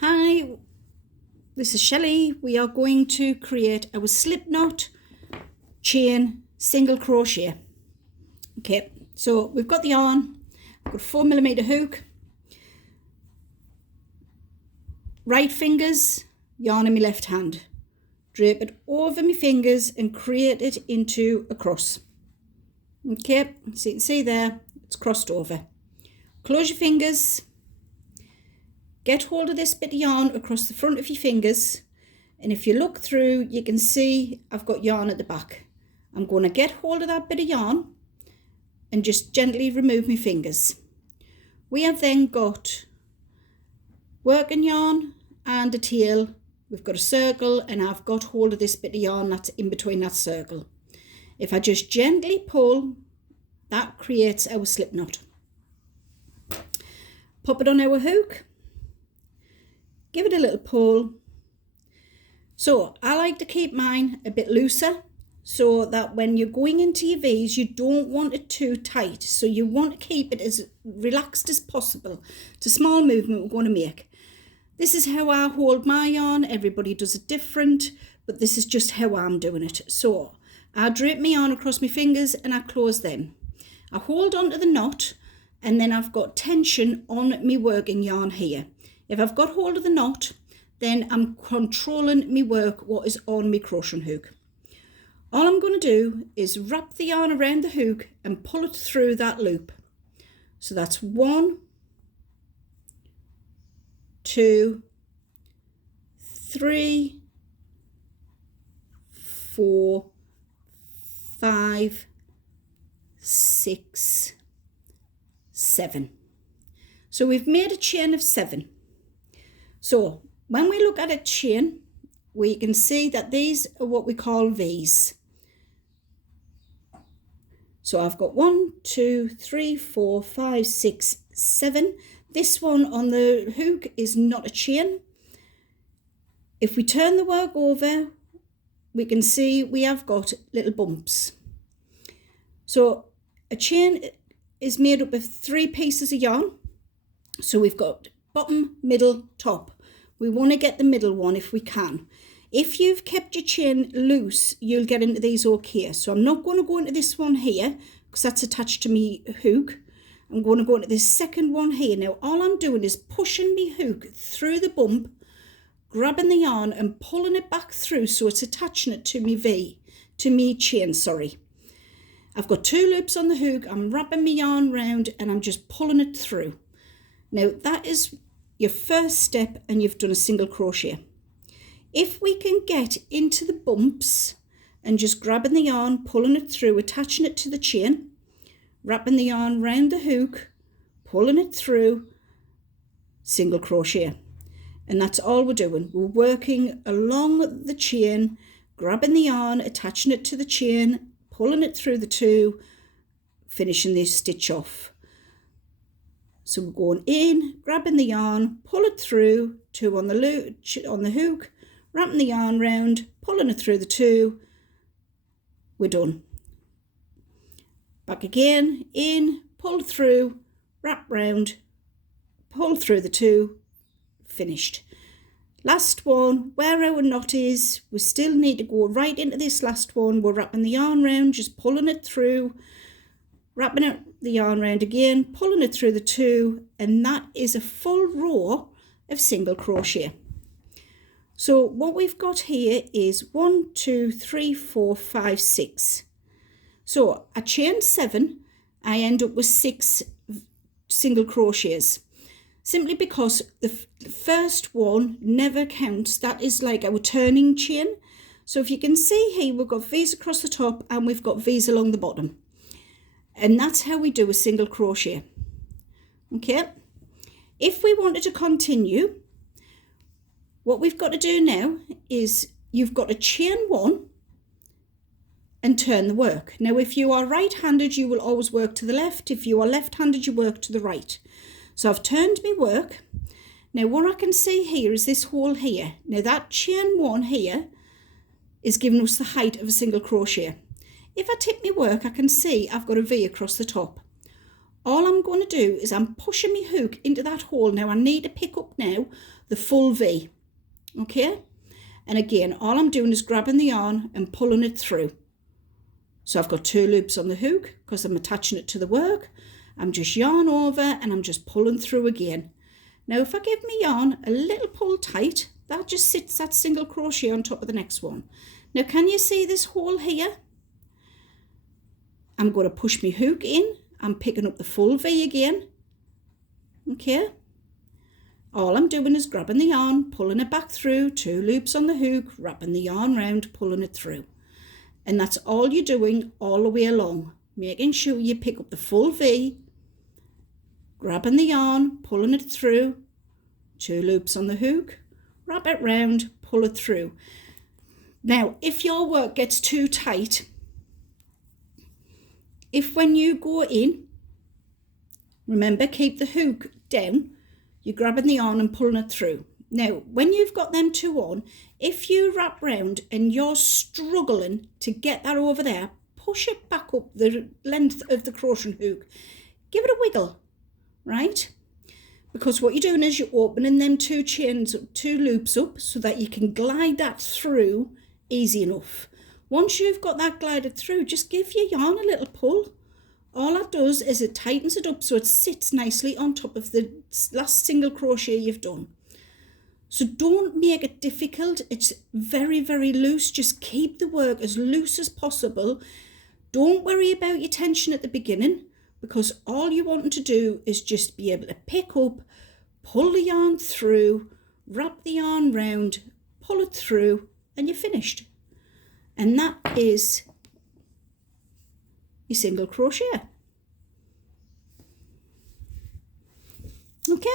Hi, this is Shelley. We are going to create our slip knot chain single crochet. Okay, so we've got the yarn, I've got a 4mm hook, right fingers, yarn in my left hand, drape it over my fingers and create it into a cross. Okay, so you can see there, it's crossed over. Close your fingers. Get hold of this bit of yarn across the front of your fingers, and if you look through you can see I've got yarn at the back. I'm going to get hold of that bit of yarn and just gently remove my fingers. We have then got working yarn and a tail. We've got a circle and I've got hold of this bit of yarn that's in between that circle. If I just gently pull, that creates our slip knot. Pop it on our hook. Give it a little pull. So I like to keep mine a bit looser so that when you're going into your V's, you don't want it too tight. So you want to keep it as relaxed as possible. It's a small movement we're going to make. This is how I hold my yarn. Everybody does it different, but this is just how I'm doing it. So I drape my yarn across my fingers and I close them. I hold onto the knot and then I've got tension on my working yarn here. If I've got hold of the knot, then I'm controlling my work, what is on my crochet hook. All I'm going to do is wrap the yarn around the hook and pull it through that loop. So that's 1, 2, 3, 4, 5, 6, 7. So we've made a chain of 7. So when we look at a chain, we can see that these are what we call V's. So I've got 1, 2, 3, 4, 5, 6, 7. This one on the hook is not a chain. If we turn the work over, we can see we have got little bumps. So a chain is made up of 3 pieces of yarn. So we've got bottom, middle, top. We want to get the middle one if we can. If you've kept your chain loose, you'll get into these okay. So I'm not going to go into this one here because that's attached to me hook. I'm going to go into this second one here. Now all I'm doing is pushing my hook through the bump, grabbing the yarn and pulling it back through so it's attaching it to me chain, sorry. I've got 2 loops on the hook. I'm wrapping my yarn round and I'm just pulling it through. Now that is your first step and you've done a single crochet. If we can get into the bumps and just grabbing the yarn, pulling it through, attaching it to the chain, wrapping the yarn round the hook, pulling it through, single crochet. And that's all we're doing. We're working along the chain, grabbing the yarn, attaching it to the chain, pulling it through the 2, finishing this stitch off. So we're going in, grabbing the yarn, pull it through, 2 on the hook, wrapping the yarn round, pulling it through the 2, we're done. Back again, in, pull through, wrap round, pull through the 2, finished. Last one, where our knot is, we still need to go right into this last one. We're wrapping the yarn round, just pulling it through, wrapping the yarn round again, pulling it through the 2, and that is a full row of single crochet. So what we've got here is 1, 2, 3, 4, 5, 6. So I chain 7, I end up with 6 single crochets, simply because the first one never counts. That is like our turning chain. So if you can see here, we've got V's across the top and we've got V's along the bottom. And that's how we do a single crochet. Okay, if we wanted to continue, what we've got to do now is you've got to chain 1 and turn the work. Now if you are right-handed, you will always work to the left. If you are left-handed, you work to the right. So I've turned my work. Now what I can see here is this hole here. Now that chain 1 here is giving us the height of a single crochet. If I tip my work, I can see I've got a V across the top. All I'm going to do is I'm pushing my hook into that hole. Now I need to pick up now the full V, okay? And again, all I'm doing is grabbing the yarn and pulling it through. So I've got 2 loops on the hook because I'm attaching it to the work. I'm just yarn over and I'm just pulling through again. Now if I give my yarn a little pull tight, that just sits that single crochet on top of the next one. Now can you see this hole here? I'm going to push my hook in. I'm picking up the full V again, okay? All I'm doing is grabbing the yarn, pulling it back through, 2 loops on the hook, wrapping the yarn round, pulling it through. And that's all you're doing all the way along, making sure you pick up the full V, grabbing the yarn, pulling it through, 2 loops on the hook, wrap it round, pull it through. Now, if your work gets too tight, if when you go in, remember, keep the hook down, you're grabbing the yarn and pulling it through. Now, when you've got them 2 on, if you wrap round and you're struggling to get that over there, push it back up the length of the crochet hook. Give it a wiggle, right? Because what you're doing is you're opening them 2 chains, 2 loops up so that you can glide that through easy enough. Once you've got that glided through, just give your yarn a little pull. All that does is it tightens it up so it sits nicely on top of the last single crochet you've done. So don't make it difficult. It's very, very loose. Just keep the work as loose as possible. Don't worry about your tension at the beginning, because all you're wanting to do is just be able to pick up, pull the yarn through, wrap the yarn round, pull it through, and you're finished. And that is your single crochet. Okay.